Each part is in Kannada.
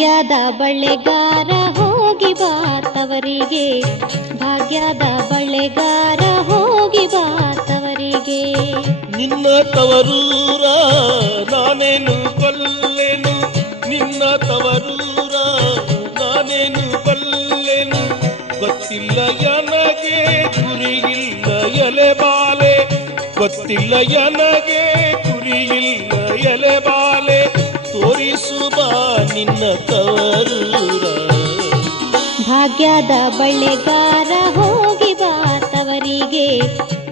ಭಾಗ್ಯದ ಬಳೆಗಾರ ಹೋಗಿ ಬಾ ತವರಿಗೆ, ಭಾಗ್ಯದ ಬಳೆಗಾರ ಹೋಗಿ ಬಾ ತವರಿಗೆ. ನಿನ್ನ ತವರೂರ ನಾನೇನು ಬಲ್ಲೆನು, ನಿನ್ನ ತವರೂರ ನಾನೇನು ಬಲ್ಲೆನು. ಗೊತ್ತಿಲ್ಲ ನನಗೆ ಗುರಿಯಿಲ್ಲ ಎಲೆಬಾಲೆ, ಗೊತ್ತಿಲ್ಲ ನನಗೆ ಗುರಿಯಿಲ್ಲ ಎಲೆಬಾಲೆ. ತೋರಿಸುವ ನಿನ್ನ ತವರೂರ. ಭಾಗ್ಯದ ಬಳೆಗಾರ ಹೋಗಿ ಬಾ ತವರಿಗೆ,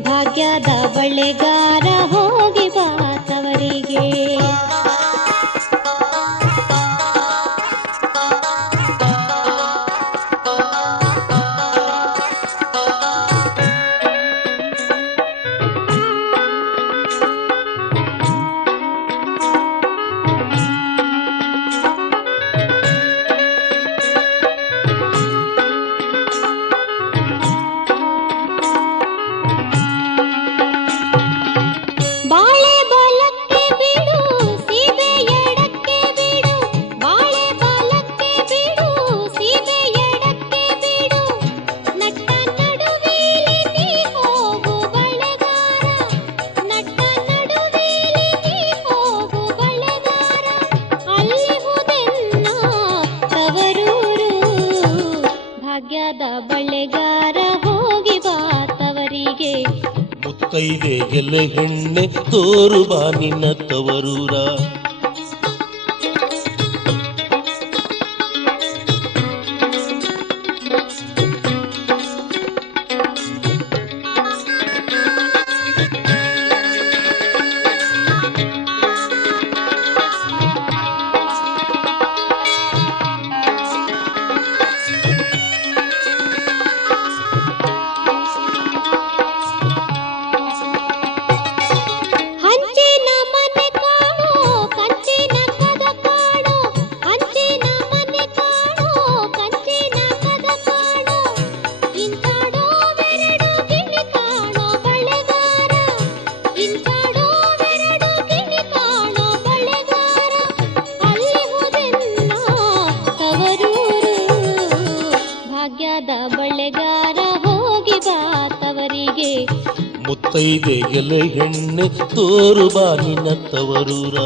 ಭಾಗ್ಯದ ಬಳೆಗಾರ ಹೋಗಿ ಬಾ ತವರಿಗೆ. ಬಳೆಗಾರ ಹೋಗಿ ಬಾ ತವರಿಗೆ, ಮುತ್ತೈದೆ ಎಲೆ ಹೆಣ್ಣೆ ತೋರು ಬಾ ನಿನ್ನ ತವರೂರ. ಬಳೆಗಾರ ಹೋಗಿ ಬಾ ತವರಿಗೆ, ಮುತ್ತೈದೆ ಎಲೆ ಹೆಣ್ಣೆ ತೋರು ಬಾ ನಿನ್ನ ತವರೂರ.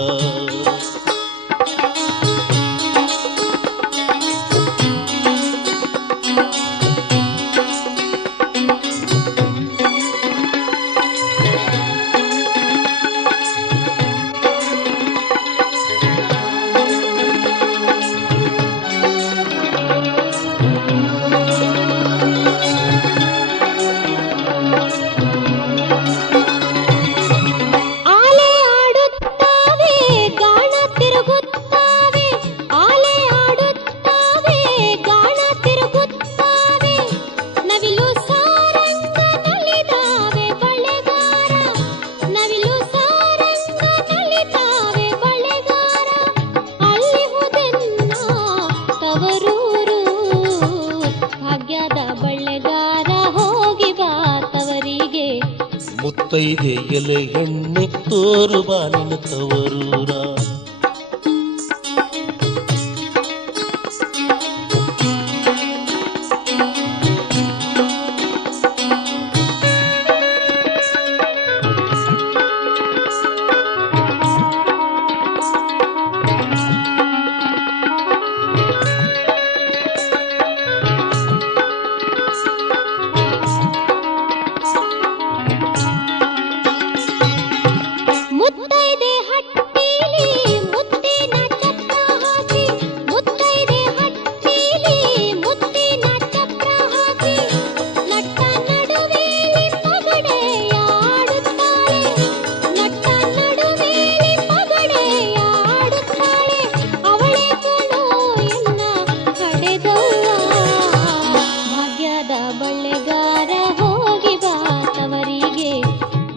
ಮುತ್ತೈದೆ ಎಲೆ ಹೆಣ್ಣೆ ತೋರು ಬಾ ನಿನ್ನ ತವರೂರ.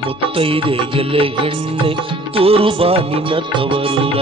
ಮುತ್ತೈದೆ ಎಲೆ ಹೆಣ್ಣೆ ತೋರು ಬಾ ನಿನ್ನ ತವರೂರ.